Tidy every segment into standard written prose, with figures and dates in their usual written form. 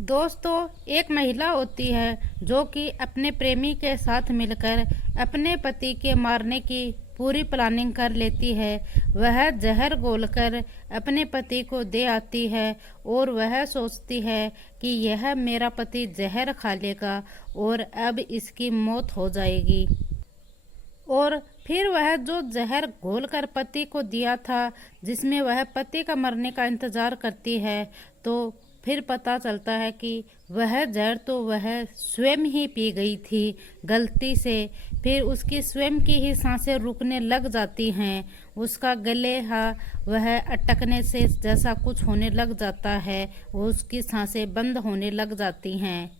दोस्तों, एक महिला होती है जो कि अपने प्रेमी के साथ मिलकर अपने पति के मारने की पूरी प्लानिंग कर लेती है। वह जहर घोलकर अपने पति को दे आती है और वह सोचती है कि यह मेरा पति जहर खा लेगा और अब इसकी मौत हो जाएगी। और फिर वह जो जहर घोलकर पति को दिया था, जिसमें वह पति का मरने का इंतजार करती है, तो फिर पता चलता है कि वह जहर तो वह स्वयं ही पी गई थी गलती से। फिर उसकी स्वयं की ही सांसें रुकने लग जाती हैं, उसका गले वह अटकने से जैसा कुछ होने लग जाता है, उसकी सांसें बंद होने लग जाती हैं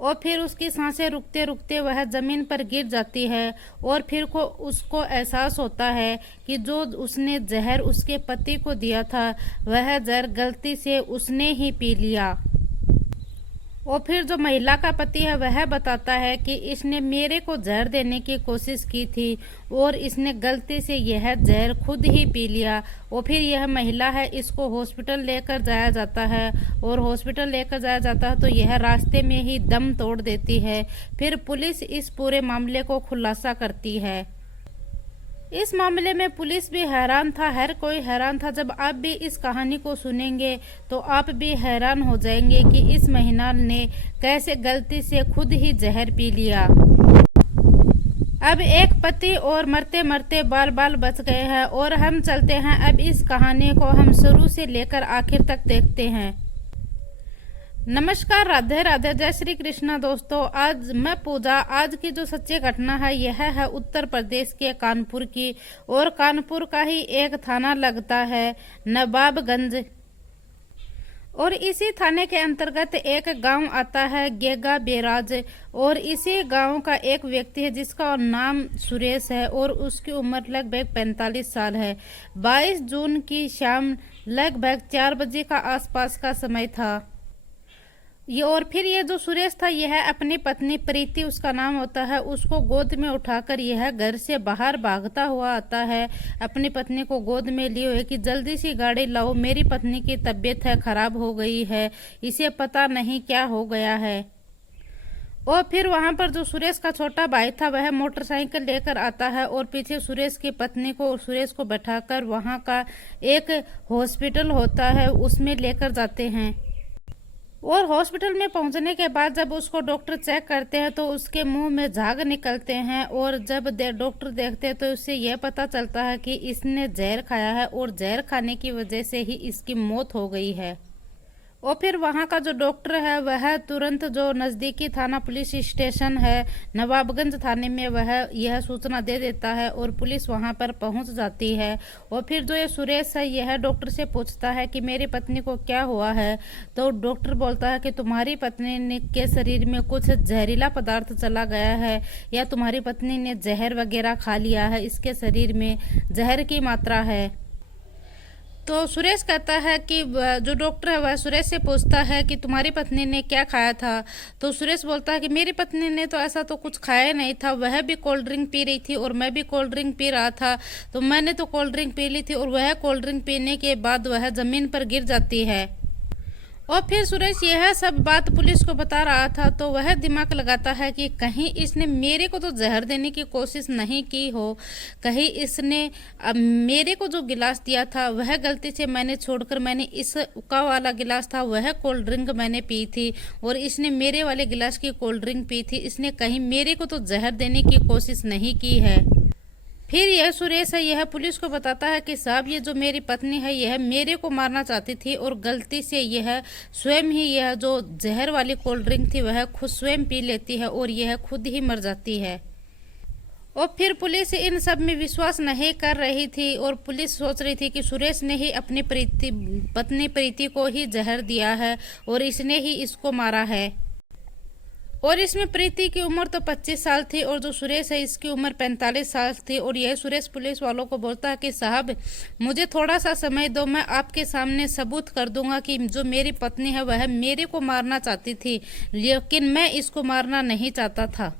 और फिर उसकी सांसें रुकते रुकते वह जमीन पर गिर जाती है। और फिर उसको एहसास होता है कि जो उसने जहर उसके पति को दिया था, वह जहर गलती से उसने ही पी लिया। और फिर जो महिला का पति है वह बताता है कि इसने मेरे को जहर देने की कोशिश की थी और इसने गलती से यह जहर खुद ही पी लिया। और फिर यह महिला है, इसको हॉस्पिटल लेकर जाया जाता है और हॉस्पिटल लेकर जाया जाता है तो यह रास्ते में ही दम तोड़ देती है। फिर पुलिस इस पूरे मामले को खुलासा करती है। इस मामले में पुलिस भी हैरान था, हर कोई हैरान था। जब आप भी इस कहानी को सुनेंगे तो आप भी हैरान हो जाएंगे कि इस महिला ने कैसे गलती से खुद ही जहर पी लिया। अब एक पति और मरते मरते बाल बाल बच गए हैं और हम चलते हैं अब इस कहानी को हम शुरू से लेकर आखिर तक देखते हैं। नमस्कार, राधे राधे, जय श्री कृष्णा। दोस्तों, आज मैं पूजा। आज की जो सच्ची घटना है यह है उत्तर प्रदेश के कानपुर की, और कानपुर का ही एक थाना लगता है नवाबगंज, और इसी थाने के अंतर्गत एक गांव आता है गेगा बेराज। और इसी गांव का एक व्यक्ति है जिसका नाम सुरेश है और उसकी उम्र लगभग 45 साल है। 22 जून की शाम लगभग 4 बजे का आसपास का समय था ये। और फिर ये जो सुरेश था यह अपनी पत्नी प्रीति, उसका नाम होता है, उसको गोद में उठाकर यह घर से बाहर भागता हुआ आता है, अपनी पत्नी को गोद में लिए हुए कि जल्दी सी गाड़ी लाओ, मेरी पत्नी की तबीयत है खराब हो गई है, इसे पता नहीं क्या हो गया है। और फिर वहां पर जो सुरेश का छोटा भाई था वह मोटरसाइकिल लेकर आता है और पीछे सुरेश की पत्नी को और सुरेश को बैठाकर वहां का एक हॉस्पिटल होता है उसमें लेकर जाते हैं। और हॉस्पिटल में पहुंचने के बाद जब उसको डॉक्टर चेक करते हैं तो उसके मुंह में झाग निकलते हैं, और जब डॉक्टर देखते हैं तो उससे यह पता चलता है कि इसने जहर खाया है और जहर खाने की वजह से ही इसकी मौत हो गई है। और फिर वहां का जो डॉक्टर है वह तुरंत जो नज़दीकी थाना पुलिस स्टेशन है नवाबगंज थाने में वह यह सूचना दे देता है और पुलिस वहां पर पहुंच जाती है। और फिर जो ये सुरेश है यह डॉक्टर से पूछता है कि मेरी पत्नी को क्या हुआ है, तो डॉक्टर बोलता है कि तुम्हारी पत्नी के शरीर में कुछ जहरीला पदार्थ चला गया है या तुम्हारी पत्नी ने जहर वगैरह खा लिया है, इसके शरीर में जहर की मात्रा है। तो सुरेश कहता है कि जो डॉक्टर है वह सुरेश से पूछता है कि तुम्हारी पत्नी ने क्या खाया था, तो सुरेश बोलता है कि मेरी पत्नी ने तो ऐसा तो कुछ खाया नहीं था, वह भी कोल्ड ड्रिंक पी रही थी और मैं भी कोल्ड ड्रिंक पी रहा था, तो मैंने तो कोल्ड ड्रिंक पी ली थी और वह कोल्ड ड्रिंक पीने के बाद वह जमीन पर गिर जाती है। और फिर सुरेश यह सब बात पुलिस को बता रहा था तो वह दिमाग लगाता है कि कहीं इसने मेरे को तो जहर देने की कोशिश नहीं की हो, कहीं इसने मेरे को जो गिलास दिया था वह गलती से मैंने छोड़कर मैंने इस का वाला गिलास था वह कोल्ड ड्रिंक मैंने पी थी और इसने मेरे वाले गिलास की कोल्ड ड्रिंक पी थी, इसने कहीं मेरे को तो जहर देने की कोशिश नहीं की है। फिर यह सुरेश है यह पुलिस को बताता है कि साहब ये जो मेरी पत्नी है यह मेरे को मारना चाहती थी और गलती से यह स्वयं ही यह जो जहर वाली कोल्ड ड्रिंक थी वह खुद स्वयं पी लेती है और यह खुद ही मर जाती है। और फिर पुलिस इन सब में विश्वास नहीं कर रही थी और पुलिस सोच रही थी कि सुरेश ने ही अपनी पत्नी प्रीति को ही जहर दिया है और इसने ही इसको मारा है। और इसमें प्रीति की उम्र तो 25 साल थी और जो सुरेश है इसकी उम्र 45 साल थी। और यह सुरेश पुलिस वालों को बोलता है कि साहब मुझे थोड़ा सा समय दो, मैं आपके सामने सबूत कर दूंगा कि जो मेरी पत्नी है वह मेरे को मारना चाहती थी लेकिन मैं इसको मारना नहीं चाहता था।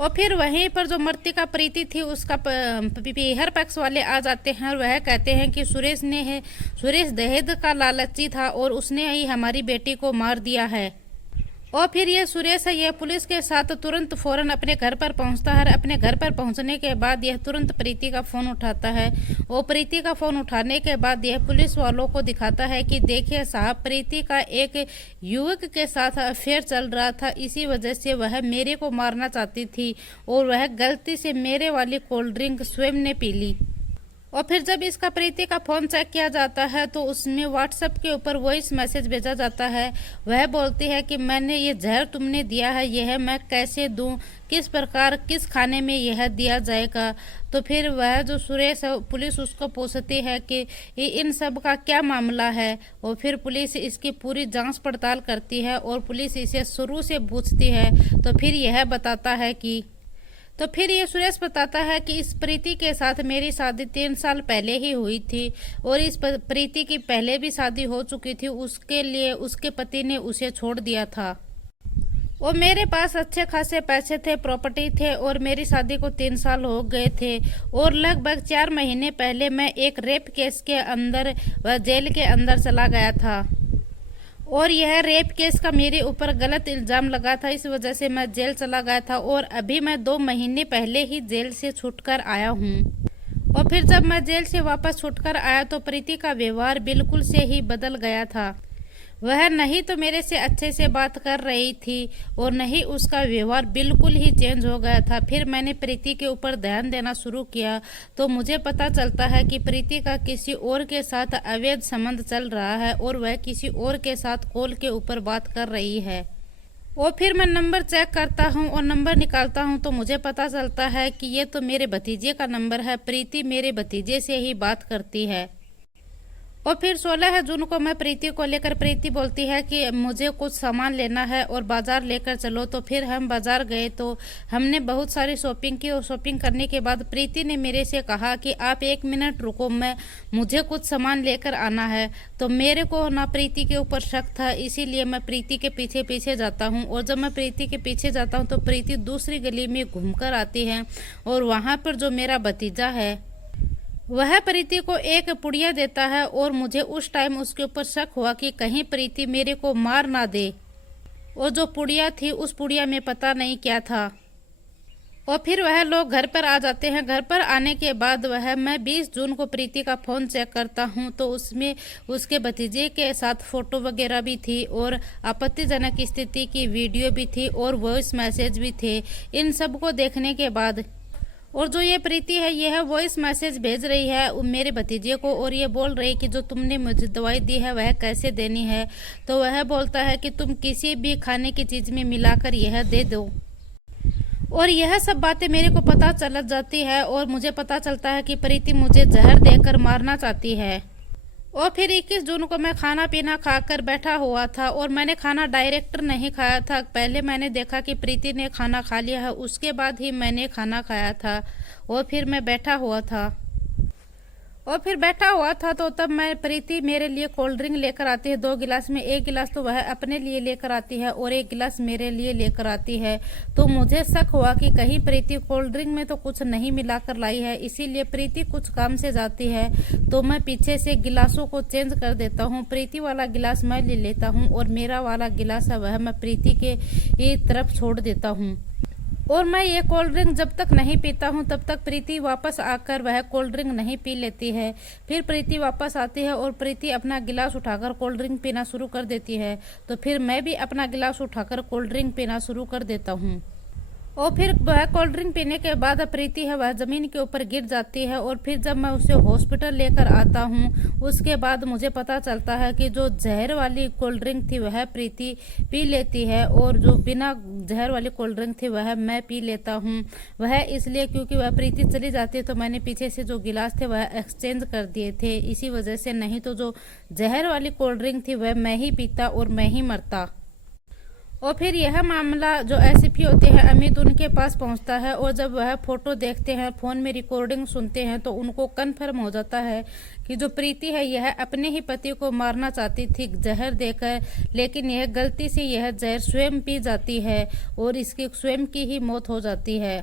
और फिर वहीं पर जो मृतिका प्रीति थी उसका पीहर पक्ष वाले आ जाते हैं और वह कहते हैं कि सुरेश दहेज का लालची था और उसने ही हमारी बेटी को मार दिया है। और फिर ये सुरेश है, यह पुलिस के साथ तुरंत फौरन अपने घर पर पहुंचता है। अपने घर पर पहुंचने के बाद यह तुरंत प्रीति का फ़ोन उठाता है और प्रीति का फ़ोन उठाने के बाद यह पुलिस वालों को दिखाता है कि देखिए साहब, प्रीति का एक युवक के साथ अफेयर चल रहा था, इसी वजह से वह मेरे को मारना चाहती थी और वह गलती से मेरे वाली कोल्ड ड्रिंक स्वयं ने पी ली। और फिर जब इसका प्रीति का फ़ोन चेक किया जाता है तो उसमें व्हाट्सएप के ऊपर वॉइस मैसेज भेजा जाता है। वह बोलती है कि मैंने ये जहर तुमने दिया है, यह मैं कैसे दूं, किस प्रकार किस खाने में यह दिया जाएगा। तो फिर वह जो सुरेश है, पुलिस उसको पूछती है कि इन सब का क्या मामला है। और फिर पुलिस इसकी पूरी जांच पड़ताल करती है और पुलिस इसे शुरू से पूछती है। तो फिर यह बताता है कि तो फिर ये सुरेश बताता है कि इस प्रीति के साथ मेरी शादी 3 साल पहले ही हुई थी और इस प्रीति की पहले भी शादी हो चुकी थी। उसके लिए उसके पति ने उसे छोड़ दिया था और मेरे पास अच्छे खासे पैसे थे, प्रॉपर्टी थे और मेरी शादी को 3 साल हो गए थे। और लगभग 4 महीने पहले मैं एक रेप केस के अंदर व जेल के अंदर चला गया था और यह रेप केस का मेरे ऊपर गलत इल्ज़ाम लगा था, इस वजह से मैं जेल चला गया था और अभी मैं 2 महीने पहले ही जेल से छूटकर आया हूँ। और फिर जब मैं जेल से वापस छूटकर आया तो प्रीति का व्यवहार बिल्कुल से ही बदल गया था। वह नहीं तो मेरे से अच्छे से बात कर रही थी और नहीं उसका व्यवहार बिल्कुल ही चेंज हो गया था। फिर मैंने प्रीति के ऊपर ध्यान देना शुरू किया तो मुझे पता चलता है कि प्रीति का किसी और के साथ अवैध संबंध चल रहा है और वह किसी और के साथ कॉल के ऊपर बात कर रही है। और फिर मैं नंबर चेक करता हूँ और नंबर निकालता हूँ तो मुझे पता चलता है कि ये तो मेरे भतीजे का नंबर है। प्रीति मेरे भतीजे से ही बात करती है। और फिर 16 जून को मैं प्रीति को लेकर, प्रीति बोलती है कि मुझे कुछ सामान लेना है और बाजार लेकर चलो। तो फिर हम बाजार गए तो हमने बहुत सारी शॉपिंग की और शॉपिंग करने के बाद प्रीति ने मेरे से कहा कि आप 1 मिनट रुको, मुझे कुछ सामान लेकर आना है। तो मेरे को ना प्रीति के ऊपर शक था, इसीलिए मैं प्रीति के पीछे पीछे जाता हूँ। और जब मैं प्रीति के पीछे जाता हूँ तो प्रीति दूसरी गली में घूमकर आती है और वहाँ पर जो मेरा भतीजा है वह प्रीति को एक पुड़िया देता है और मुझे उस टाइम उसके ऊपर शक हुआ कि कहीं प्रीति मेरे को मार ना दे। और जो पुड़िया थी उस पुड़िया में पता नहीं क्या था। और फिर वह लोग घर पर आ जाते हैं। घर पर आने के बाद मैं 20 जून को प्रीति का फ़ोन चेक करता हूं तो उसमें उसके भतीजे के साथ फ़ोटो वगैरह भी थी और आपत्तिजनक स्थिति की वीडियो भी थी और वॉइस मैसेज भी थे। इन सब को देखने के बाद और जो ये प्रीति है यह वॉइस मैसेज भेज रही है मेरे भतीजे को और ये बोल रही है कि जो तुमने मुझे दवाई दी है वह कैसे देनी है। तो वह बोलता है कि तुम किसी भी खाने की चीज़ में मिलाकर यह दे दो। और यह सब बातें मेरे को पता चल जाती है और मुझे पता चलता है कि प्रीति मुझे जहर देकर मारना चाहती है। और फिर 21 जून को मैं खाना पीना खाकर बैठा हुआ था और मैंने खाना डायरेक्ट नहीं खाया था। पहले मैंने देखा कि प्रीति ने खाना खा लिया है, उसके बाद ही मैंने खाना खाया था। और फिर मैं बैठा हुआ था तो तब मैं प्रीति मेरे लिए कोल्ड ड्रिंक लेकर आती है 2 गिलास में। 1 गिलास तो वह अपने लिए लेकर आती है और 1 गिलास मेरे लिए लेकर आती है। तो मुझे शक हुआ कि कहीं प्रीति कोल्ड ड्रिंक में तो कुछ नहीं मिलाकर लाई है, इसीलिए प्रीति कुछ काम से जाती है तो मैं पीछे से गिलासों को चेंज कर देता हूँ। प्रीति वाला गिलास मैं ले लेता हूँ और मेरा वाला गिलास है वह मैं प्रीति के तरफ छोड़ देता हूँ। और मैं ये कोल्ड ड्रिंक जब तक नहीं पीता हूँ तब तक प्रीति वापस आकर वह कोल्ड ड्रिंक नहीं पी लेती है। फिर प्रीति वापस आती है और प्रीति अपना गिलास उठाकर कोल्ड ड्रिंक पीना शुरू कर देती है। तो फिर मैं भी अपना गिलास उठाकर कोल्ड ड्रिंक पीना शुरू कर देता हूँ। और फिर वह कोल्ड ड्रिंक पीने के बाद प्रीति है वह ज़मीन के ऊपर गिर जाती है। और फिर जब मैं उसे हॉस्पिटल लेकर आता हूँ उसके बाद मुझे पता चलता है कि जो जहर वाली कोल्ड ड्रिंक थी वह प्रीति पी लेती है और जो बिना जहर वाली कोल्ड ड्रिंक थी वह मैं पी लेता हूँ। वह इसलिए क्योंकि वह प्रीति चली जाती है तो मैंने पीछे से जो गिलास थे वह एक्सचेंज कर दिए थे, इसी वजह से, नहीं तो जो जहर वाली कोल्ड ड्रिंक थी वह मैं ही पीता और मैं ही मरता। और फिर यह मामला जो एसीपी होते हैं अमित उनके पास पहुंचता है और जब वह फोटो देखते हैं, फोन में रिकॉर्डिंग सुनते हैं, तो उनको कन्फर्म हो जाता है कि जो प्रीति है यह अपने ही पति को मारना चाहती थी जहर देकर, लेकिन यह गलती से यह जहर स्वयं पी जाती है और इसकी स्वयं की ही मौत हो जाती है।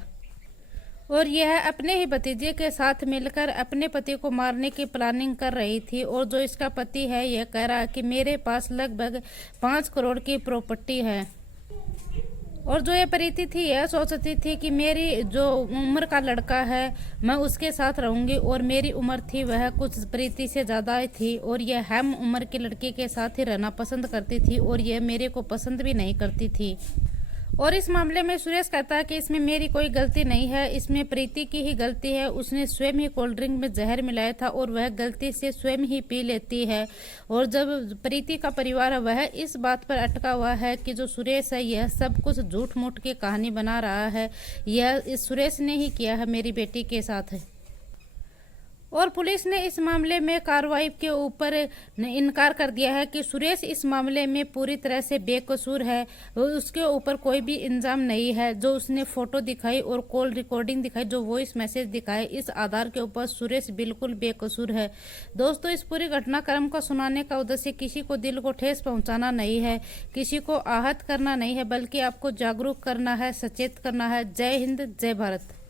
और यह अपने ही भतीजे के साथ मिलकर अपने पति को मारने की प्लानिंग कर रही थी। और जो इसका पति है यह कह रहा है कि मेरे पास लगभग 5 करोड़ की प्रॉपर्टी है। और जो ये प्रीति थी यह सोचती थी कि मेरी जो उम्र का लड़का है मैं उसके साथ रहूंगी, और मेरी उम्र थी वह कुछ प्रीति से ज़्यादा थी, और यह हम उम्र के लड़के के साथ ही रहना पसंद करती थी, और यह मेरे को पसंद भी नहीं करती थी। और इस मामले में सुरेश कहता है कि इसमें मेरी कोई गलती नहीं है, इसमें प्रीति की ही गलती है। उसने स्वयं ही कोल्ड ड्रिंक में जहर मिलाया था और वह गलती से स्वयं ही पी लेती है। और जब प्रीति का परिवार है वह इस बात पर अटका हुआ है कि जो सुरेश है यह सब कुछ झूठ मूठ की कहानी बना रहा है, यह इस सुरेश ने ही किया है मेरी बेटी के साथ है। और पुलिस ने इस मामले में कार्रवाई के ऊपर इनकार कर दिया है कि सुरेश इस मामले में पूरी तरह से बेकसूर है, उसके ऊपर कोई भी इल्जाम नहीं है। जो उसने फोटो दिखाई और कॉल रिकॉर्डिंग दिखाई, जो वॉइस मैसेज दिखाए, इस आधार के ऊपर सुरेश बिल्कुल बेकसूर है। दोस्तों, इस पूरी घटनाक्रम को सुनाने का उद्देश्य किसी को दिल को ठेस पहुंचाना नहीं है, किसी को आहत करना नहीं है, बल्कि आपको जागरूक करना है, सचेत करना है। जय हिंद, जय भारत।